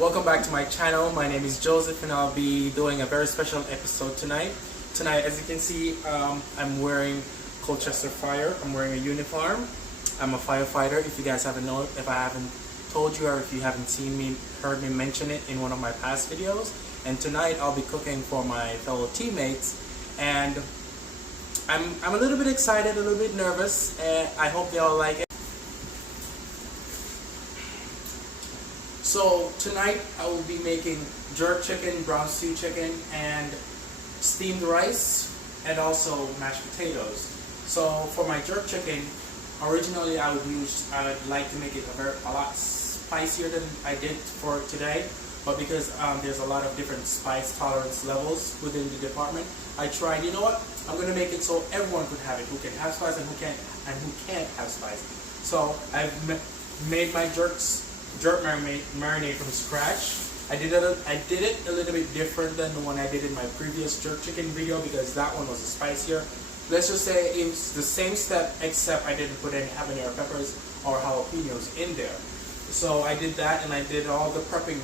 Welcome back to my channel. My name is Joseph and I'll be doing a very special episode tonight. As you can see, I'm wearing Colchester Fire. I'm wearing a uniform. I'm a firefighter. If you guys haven't known, if I haven't told you, or if you haven't heard me mention it in one of my past videos. And tonight I'll be cooking for my fellow teammates, and I'm a little bit excited, a little bit nervous, and I hope they all like it. So tonight I will be making jerk chicken, brown stew chicken, and steamed rice, and also mashed potatoes. So for my jerk chicken, originally I would like to make it a lot spicier than I did for today, but because there's a lot of different spice tolerance levels within the department, I tried, you know what, I'm going to make it so everyone could have it, who can have spice and who can't have spice. So I've made my jerk marinade from scratch. I did it a little bit different than the one I did in my previous jerk chicken video, because that one was spicier. Let's just say it's the same step, except I didn't put any habanero peppers or jalapenos in there. So I did that, and I did all the prepping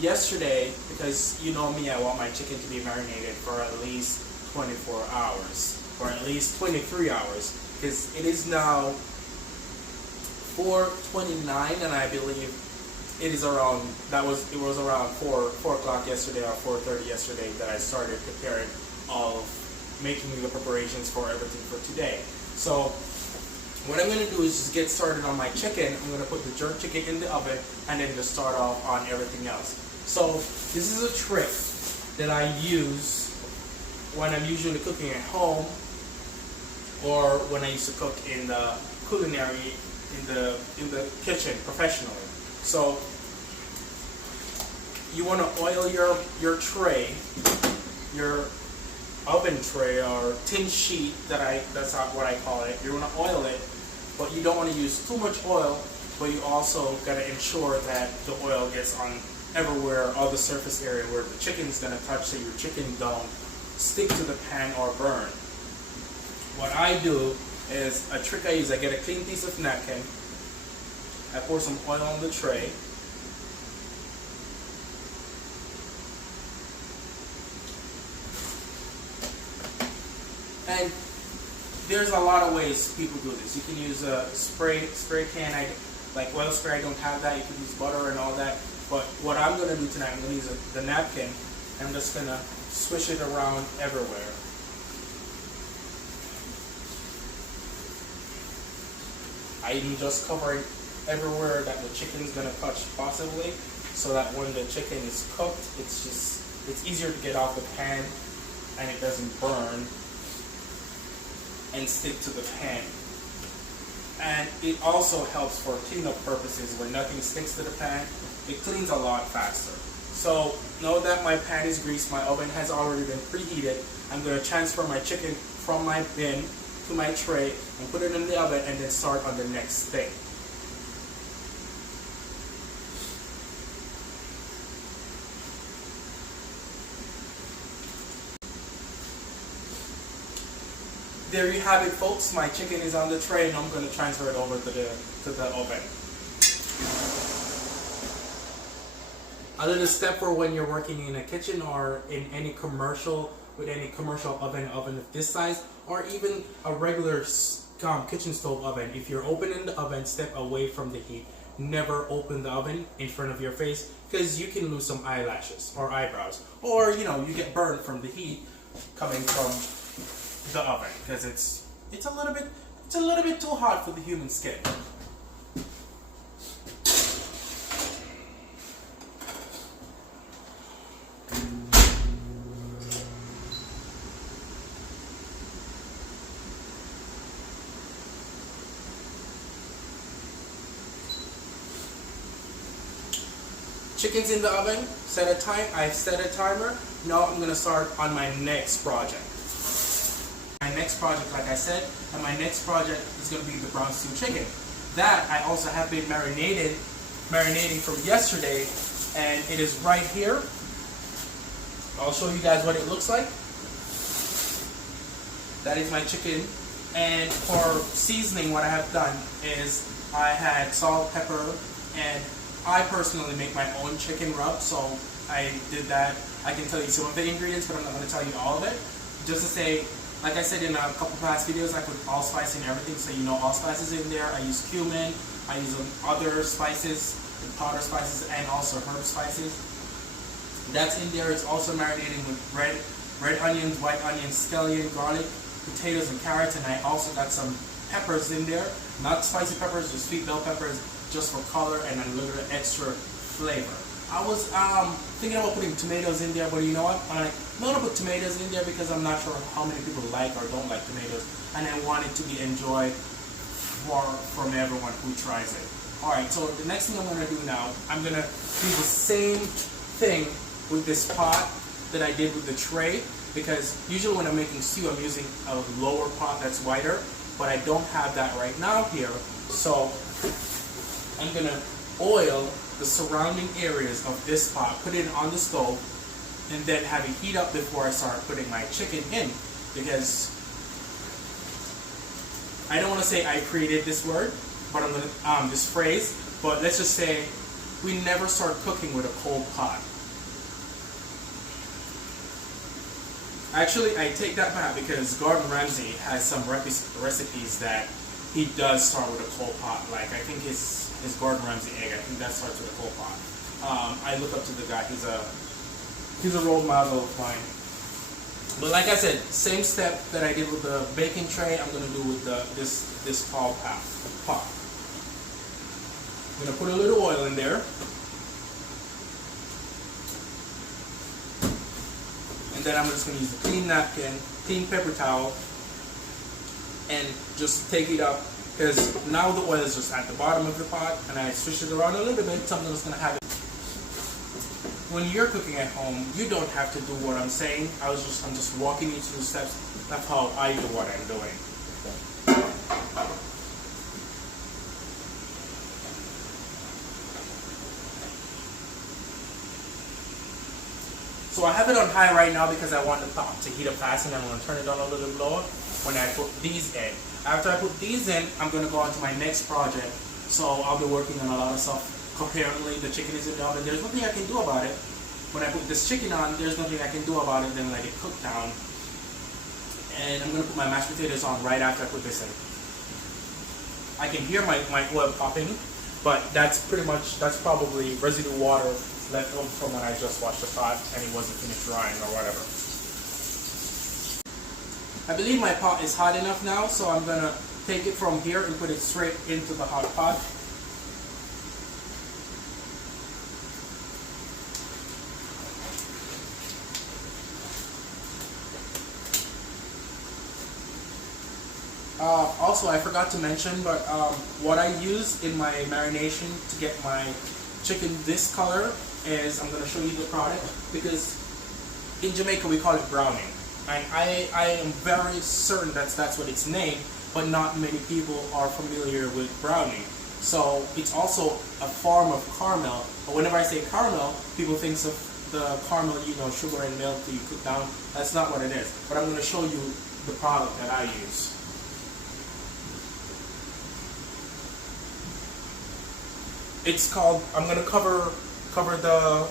yesterday, because you know me, I want my chicken to be marinated for at least 24 hours, or at least 23 hours, because it is now 4:29, and I believe it was around 4 o'clock yesterday or 4:30 yesterday that I started preparing making the preparations for everything for today. So what I'm going to do is just get started on my chicken. I'm going to put the jerk chicken in the oven and then just start off on everything else. So this is a trick that I use when I'm usually cooking at home, or when I used to cook in the culinary in the kitchen professionally. So you want to oil your tray, your oven tray or tin sheet, that's not what I call it. You want to oil it, but you don't want to use too much oil, but you also got to ensure that the oil gets on everywhere, all the surface area where the chicken's going to touch, so your chicken don't stick to the pan or burn. What I do is a trick I use. I get a clean piece of napkin, I pour some oil on the tray, and there's a lot of ways people do this. You can use a spray can, like oil spray. I don't have that. You can use butter and all that. But what I'm going to do tonight, I'm going to use the napkin, and I'm just going to swish it around everywhere. I'm just covering everywhere that the chicken's going to touch possibly, so that when the chicken is cooked, it's easier to get off the pan and it doesn't burn and stick to the pan. And it also helps for cleanup purposes. When nothing sticks to the pan, it cleans a lot faster. So know that my pan is greased, my oven has already been preheated. I'm going to transfer my chicken from my bin to my tray and put it in the oven, and then start on the next thing. There you have it, folks. My chicken is on the tray, and I'm going to transfer it over to the oven. A little step for when you're working in a kitchen or in any commercial oven of this size, or even a regular kitchen stove oven. If you're opening the oven, step away from the heat. Never open the oven in front of your face, because you can lose some eyelashes or eyebrows, or you get burned from the heat coming from the oven, because it's a little bit too hot for the human skin. Chicken's in the oven. I've set a timer. Now I'm going to start on my next project. My next project, like I said, and my next project is going to be the brown stew chicken. That I also have been marinating from yesterday, and it is right here. I'll show you guys what it looks like. That is my chicken, and for seasoning, what I have done is I had salt, pepper, and I personally make my own chicken rub, so I did that. I can tell you some of the ingredients, but I'm not going to tell you all of it. Just to say, like I said in a couple past videos, I put allspice in everything, so you know allspice is in there. I use cumin, I use other spices, powder spices, and also herb spices. That's in there. It's also marinating with red onions, white onions, scallion, garlic, potatoes, and carrots, and I also got some peppers in there. Not spicy peppers, just sweet bell peppers, just for color and a little bit extra flavor. I was thinking about putting tomatoes in there, but you know what? I'm not gonna put tomatoes in there because I'm not sure how many people like or don't like tomatoes, and I want it to be enjoyed from everyone who tries it. Alright, so the next thing I'm gonna do now, I'm gonna do the same thing with this pot that I did with the tray, because usually when I'm making stew, I'm using a lower pot that's wider, but I don't have that right now here, so I'm gonna oil the surrounding areas of this pot, put it on the stove, and then have it heat up before I start putting my chicken in, because I don't want to say I created this word, but I'm gonna this phrase, but let's just say we never start cooking with a cold pot. Actually, I take that back, because Gordon Ramsay has some recipes that he does start with a cold pot. Like I think his Gordon Ramsay egg, I think that starts with a cold pot. I look up to the guy. He's a role model of mine. But like I said, same step that I did with the baking tray, I'm gonna do with this tall pot. I'm gonna put a little oil in there. And then I'm just going to use a clean napkin, clean paper towel, and just take it up, because now the oil is just at the bottom of the pot, and I switch it around a little bit, so I'm just going to have it. When you're cooking at home, you don't have to do what I'm saying. I'm just walking you through the steps. That's how I do what I'm doing. So I have it on high right now because I want the pot to heat up fast, and I'm going to turn it down a little lower when I put these in. After I put these in, I'm going to go on to my next project. So I'll be working on a lot of stuff coherently. The chicken is in the oven. There's nothing I can do about it. When I put this chicken on, there's nothing I can do about it than let it cook down. And I'm going to put my mashed potatoes on right after I put this in. I can hear my oil popping, but that's probably residue water left over from when I just washed the pot and it wasn't finished drying or whatever. I believe my pot is hot enough now, so I'm gonna take it from here and put it straight into the hot pot. Also, I forgot to mention, but what I use in my marination to get my chicken this color is, I'm going to show you the product, because in Jamaica we call it browning, and I am very certain that's what it's named, but not many people are familiar with browning. So it's also a form of caramel, but whenever I say caramel, people think of the caramel, you know, sugar and milk that you cook down. That's not what it is, but I'm going to show you the product that I use. It's called, I'm going to cover the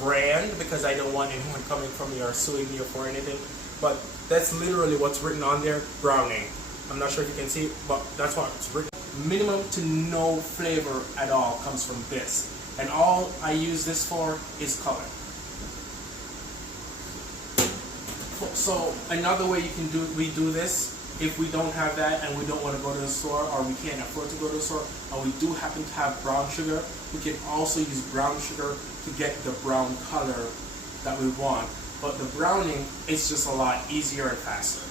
brand, because I don't want anyone coming from me or suing me for anything, but that's literally what's written on there, browning. I'm not sure if you can see it, but that's what it's written. Minimum to no flavor at all comes from this, and all I use this for is color. So another way we do this, if we don't have that and we don't want to go to the store, or we can't afford to go to the store, or we do happen to have brown sugar, we can also use brown sugar to get the brown color that we want. But the browning is just a lot easier and faster.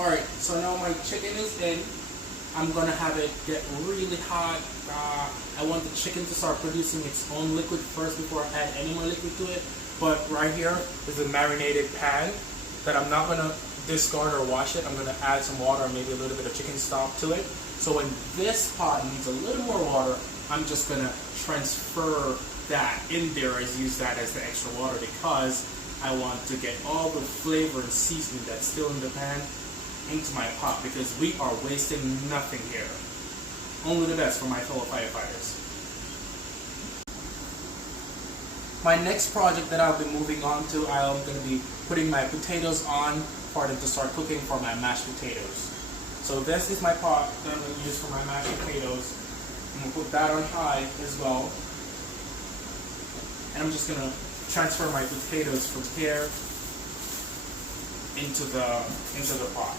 Alright, so now my chicken is in. I'm gonna have it get really hot. I want the chicken to start producing its own liquid first before I add any more liquid to it. But right here is a marinated pan that I'm not gonna discard or wash it. I'm gonna add some water and maybe a little bit of chicken stock to it. So when this pot needs a little more water, I'm just gonna transfer that in there and use that as the extra water because I want to get all the flavor and seasoning that's still in the pan into my pot because we are wasting nothing here. Only the best for my fellow firefighters. My next project that I'll be moving on to, I'm going to be putting my potatoes on for them to start cooking for my mashed potatoes. So this is my pot that I'm going to use for my mashed potatoes. I'm going to put that on high as well. And I'm just going to transfer my potatoes from here into the pot.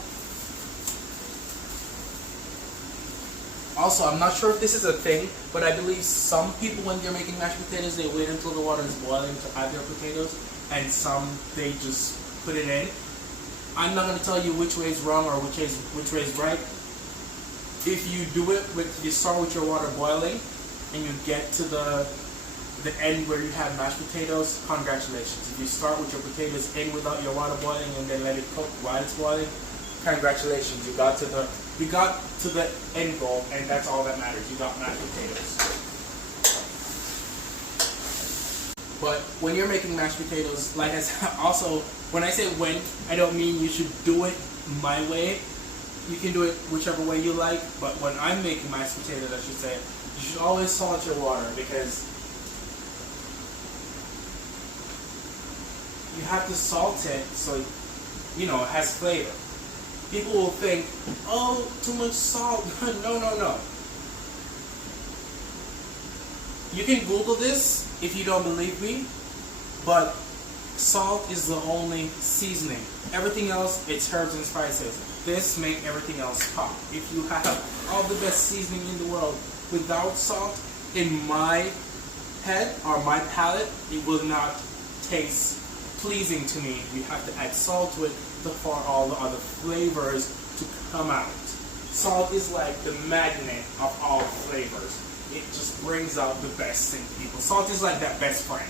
Also, I'm not sure if this is a thing, but I believe some people when they're making mashed potatoes, they wait until the water is boiling to add their potatoes, and some they just put it in. I'm not going to tell you which way is wrong or which way is right. If you do it you start with your water boiling, and you get to the end where you have mashed potatoes, congratulations. If you start with your potatoes in without your water boiling and then let it cook while it's boiling, congratulations. You got to the end goal, and that's all that matters. You got mashed potatoes. But when you're making mashed potatoes, like I said, also when I say when, I don't mean you should do it my way. You can do it whichever way you like, but when I'm making mashed potatoes, I should say, you should always salt your water because you have to salt it so it has flavor. People will think, oh, too much salt. No. You can Google this if you don't believe me, but salt is the only seasoning. Everything else, it's herbs and spices. This makes everything else pop. If you have all the best seasoning in the world without salt, in my head or my palate, it will not taste pleasing to me. You have to add salt to it for all the other flavors to come out. Salt is like the magnet of all flavors. It just brings out the best in people. Salt is like that best friend.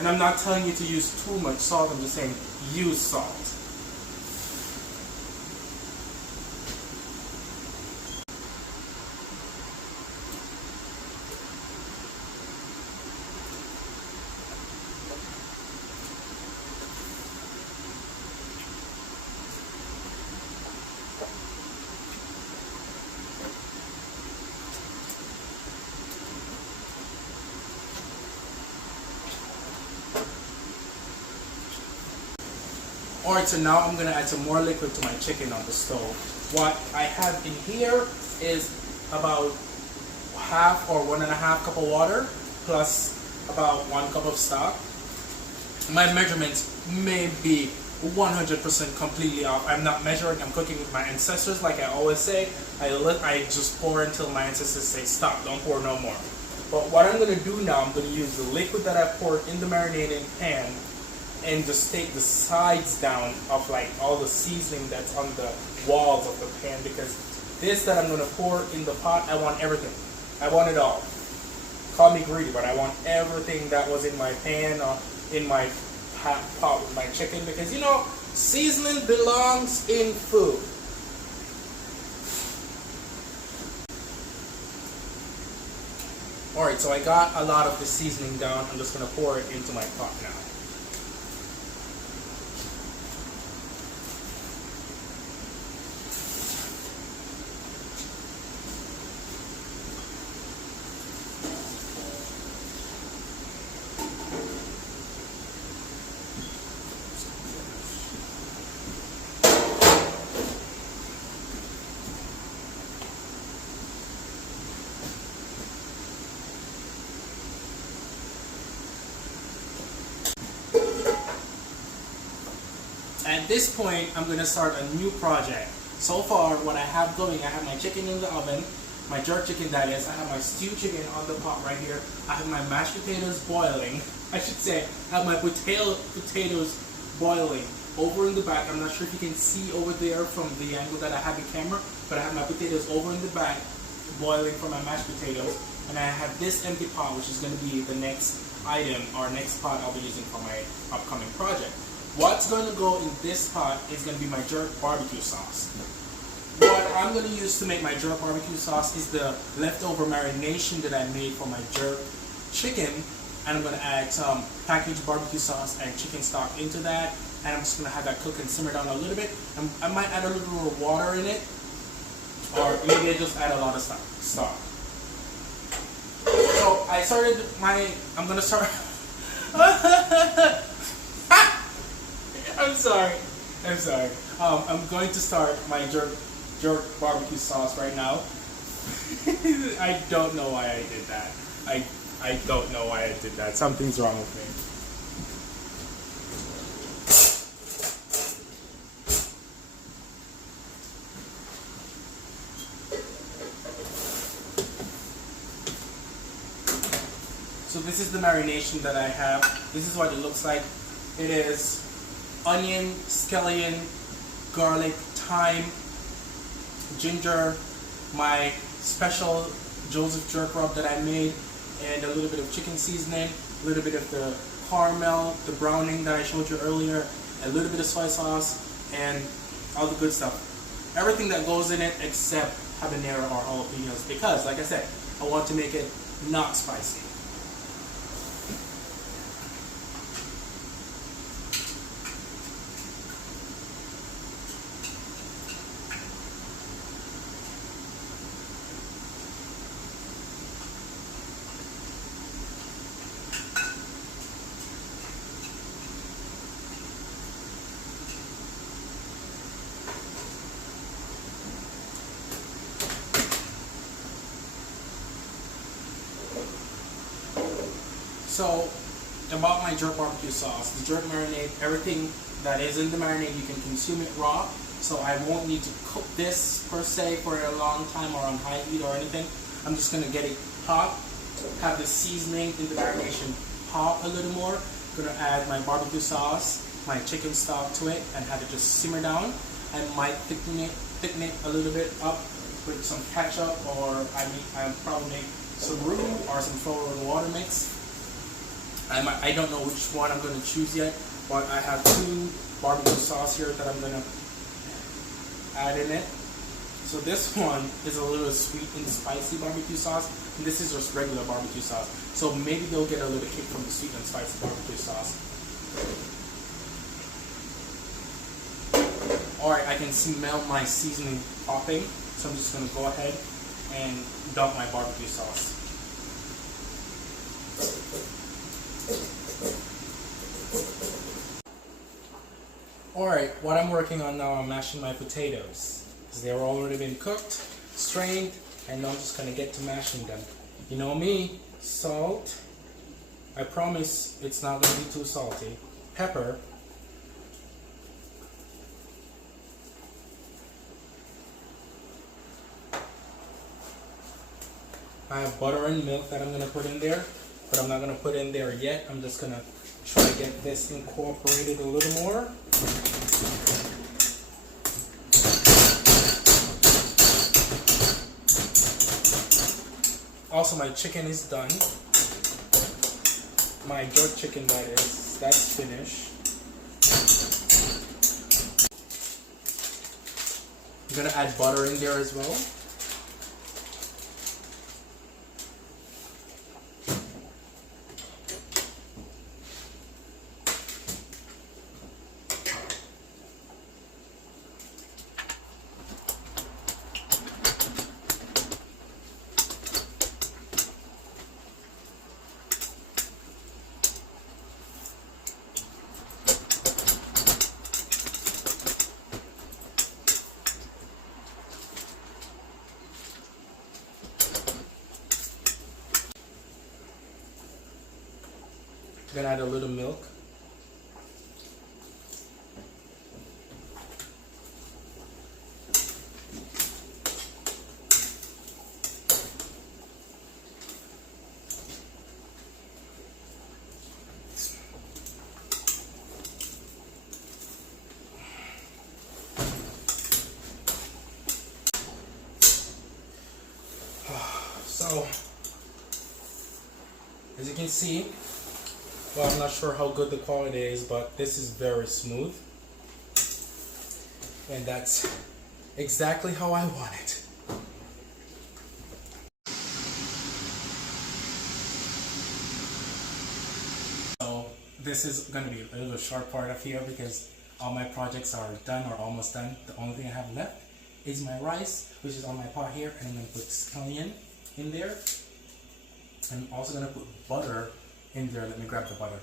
And I'm not telling you to use too much salt, I'm just saying use salt. Alright, so now I'm going to add some more liquid to my chicken on the stove. What I have in here is about half or 1.5 cup of water plus about 1 cup of stock. My measurements may be 100% completely off. I'm not measuring, I'm cooking with my ancestors like I always say. I just pour until my ancestors say stop, don't pour no more. But what I'm going to do now, I'm going to use the liquid that I poured in the marinating pan and just take the sides down of like all the seasoning that's on the walls of the pan, because this that I'm going to pour in the pot, I want everything. I want it all. Call me greedy, but I want everything that was in my pan or in my pot with my chicken, because seasoning belongs in food. Alright, so I got a lot of the seasoning down. I'm just going to pour it into my pot now. At this point, I'm going to start a new project. So far, what I have going, I have my chicken in the oven, my jerk chicken that is, I have my stewed chicken on the pot right here, I have my mashed potatoes boiling, I should say, I have my potatoes boiling over in the back. I'm not sure if you can see over there from the angle that I have the camera, but I have my potatoes over in the back, boiling for my mashed potatoes. And I have this empty pot, which is going to be the next item or next pot I'll be using for my upcoming project. What's going to go in this pot is going to be my jerk barbecue sauce. What I'm going to use to make my jerk barbecue sauce is the leftover marination that I made for my jerk chicken, and I'm going to add some packaged barbecue sauce and chicken stock into that, and I'm just going to have that cook and simmer down a little bit. I might add a little more water in it, or maybe I just add a lot of stock. So I started I'm going to start I'm sorry. I'm going to start my jerk barbecue sauce right now. I don't know why I did that. I don't know why I did that. Something's wrong with me. So this is the marination that I have. This is what it looks like. It is onion, scallion, garlic, thyme, ginger, my special Joseph jerk rub that I made, and a little bit of chicken seasoning, a little bit of the caramel, the browning that I showed you earlier, a little bit of soy sauce, and all the good stuff. Everything that goes in it except habanero or jalapenos, because, like I said, I want to make it not spicy. So, about my jerk barbecue sauce, the jerk marinade, everything that is in the marinade, you can consume it raw. So I won't need to cook this per se for a long time or on high heat or anything. I'm just going to get it hot, have the seasoning in the marination pop a little more. I'm going to add my barbecue sauce, my chicken stock to it, and have it just simmer down. I might thicken it a little bit up with some ketchup, or I'll probably make some roux or some flour and water mix. I don't know which one I'm going to choose yet, but I have 2 barbecue sauce here that I'm going to add in it. So this one is a little sweet and spicy barbecue sauce, and this is just regular barbecue sauce. So maybe they'll get a little kick from the sweet and spicy barbecue sauce. Alright, I can smell my seasoning popping, so I'm just going to go ahead and dump my barbecue sauce. Alright, what I'm working on now, I'm mashing my potatoes. Because they've already been cooked, strained, and now I'm just going to get to mashing them. You know me, salt. I promise it's not going to be too salty. Pepper. I have butter and milk that I'm going to put in there, but I'm not going to put in there yet. I'm just going to try to get this incorporated a little more. Also, my chicken is done. My jerk chicken, that's finished. I'm gonna add butter in there as well. I'm gonna add a little milk. So, as you can see, well, I'm not sure how good the quality is, but this is very smooth. And that's exactly how I want it. So, this is going to be a little short part of here because all my projects are done or almost done. The only thing I have left is my rice, which is on my pot here, and I'm going to put scallion in there. I'm also going to put butter in there. Let me grab the butter.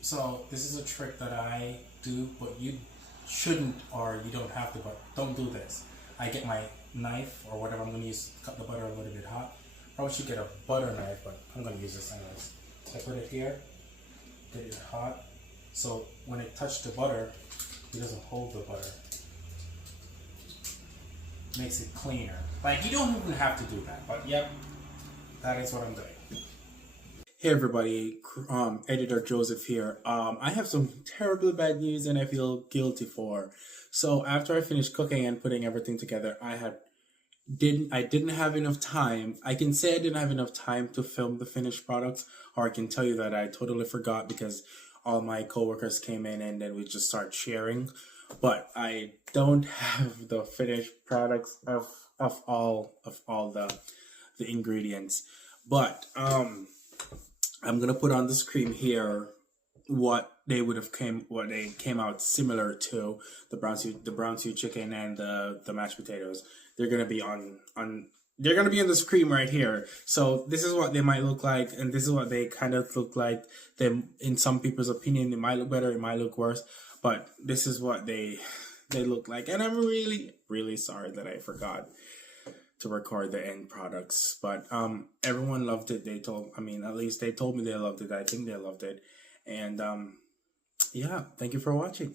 So this is a trick that I do, but you shouldn't or you don't have to, but don't do this. I get my knife or whatever I'm going to use to cut the butter a little bit hot. Probably should get a butter knife, but I'm going to use this anyways. So I put it here, get it hot, so when it touches the butter, it doesn't hold the butter. Makes it cleaner. Like, you don't even have to do that, but yep, that is what I'm doing. Hey everybody, Editor Joseph here. I have some terribly bad news and I feel guilty for. So after I finished cooking and putting everything together, I didn't have enough time. I can say I didn't have enough time to film the finished products, or I can tell you that I totally forgot because all my coworkers came in and then we just started sharing. But I don't have the finished products of all the ingredients. But I'm gonna put on the screen here what they came out similar to the brown stew chicken and the mashed potatoes. They're gonna be they're gonna be on the screen right here. So this is what they might look like, and this is what they kind of look like. Them, in some people's opinion, it might look better, it might look worse, but this is what they look like. And I'm really sorry that I forgot to record the end products, but everyone loved it. At least they told me they loved it. I think they loved it. And yeah, thank you for watching.